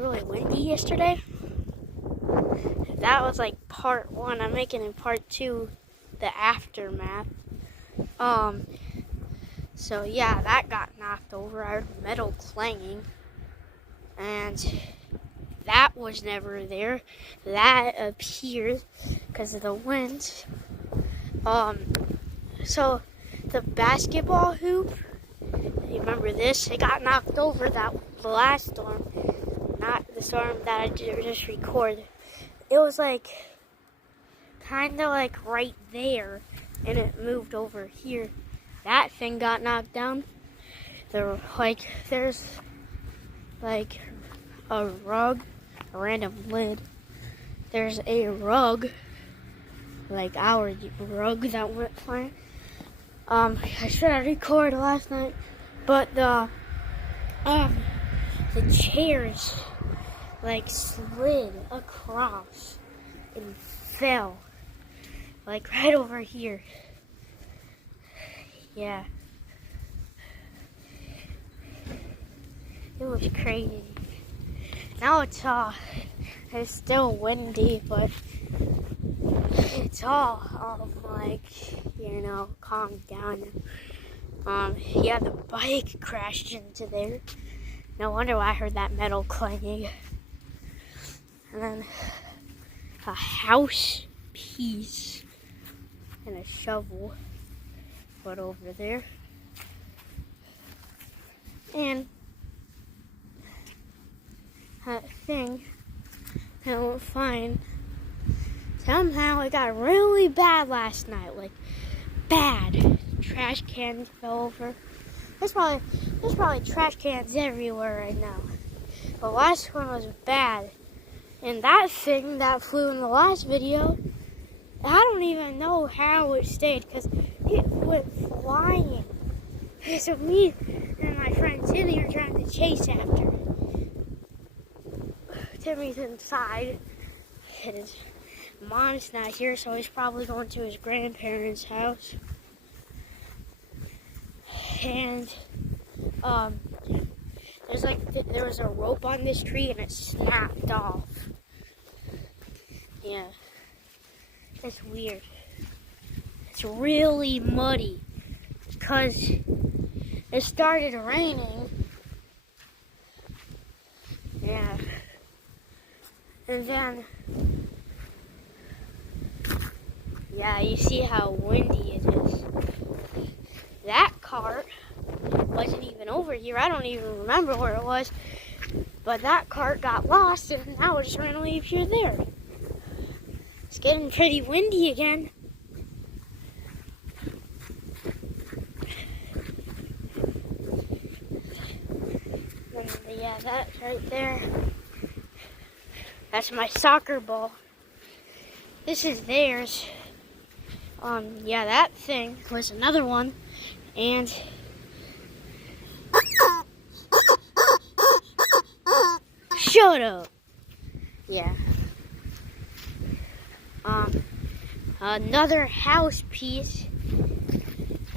really windy yesterday. That was like part one. I'm making in part two the aftermath. So yeah, that got knocked over. I heard metal clanging. And that was never there. That appeared because of the wind. So the basketball hoop, you remember this? It got knocked over the last storm, not the storm that I just recorded. It was like kind of like right there, and it moved over here. That thing got knocked down. There's like a rug, a random lid. There's a rug, like our rug that went flying. I should have recorded last night, but the chairs like slid across and fell, like right over here. Yeah. It was crazy. Now it's still windy, but it's all like, calmed down. Yeah, the bike crashed into there. No wonder why I heard that metal clanging. And then a house piece and a shovel put over there. And that thing that went fine. Somehow it got really bad last night, like bad. Trash cans fell over. There's probably trash cans everywhere right now. The last one was bad. And that thing that flew in the last video, I don't even know how it stayed because it went flying. So me and my friend Timmy are trying to chase after it. Timmy's inside. His mom's not here, so he's probably going to his grandparents' house. And there was a rope on this tree and it snapped off. Yeah, it's weird. It's really muddy because it started raining. Yeah. And then, yeah, you see how windy it is. That cart wasn't even over here. I don't even remember where it was. But that cart got lost and now it just randomly appeared there. It's getting pretty windy again. And yeah, that's right there. That's my soccer ball. This is theirs. Yeah, that thing was another one. And shut up. Yeah. Another house piece.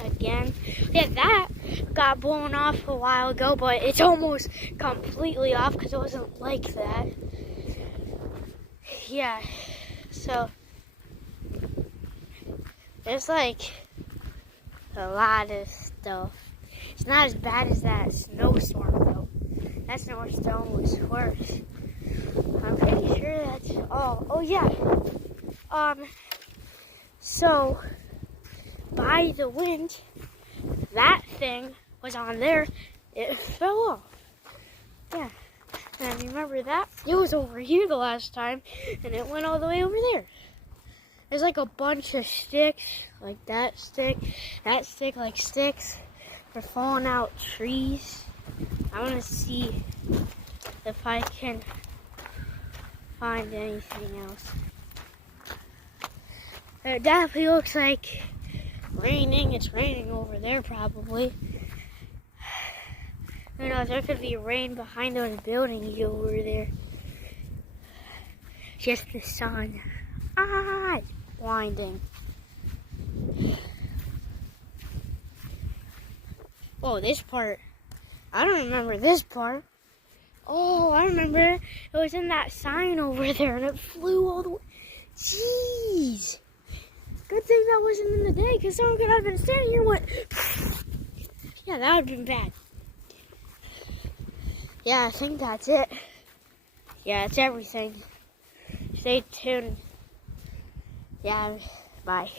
Again. Yeah, that got blown off a while ago, but it's almost completely off because it wasn't like that. Yeah, so there's like a lot of stuff. It's not as bad as that snowstorm though. That snowstorm was worse. I'm pretty sure that's all. Oh yeah. So by the wind, that thing was on there. It fell off. Yeah. And remember that? It was over here the last time, and it went all the way over there. There's like a bunch of sticks, like that stick, like sticks for falling out trees. I want to see if I can find anything else. It definitely looks like raining. It's raining over there probably. Who knows, there could be rain behind those buildings over there. Just the sun. It's blinding. Oh, this part. I don't remember this part. Oh, I remember. It was in that sign over there, and it flew all the way. Jeez. Good thing that wasn't in the day, because someone could have been standing here and went. Yeah, that would have been bad. Yeah, I think that's it. Yeah, it's everything. Stay tuned. Yeah, bye.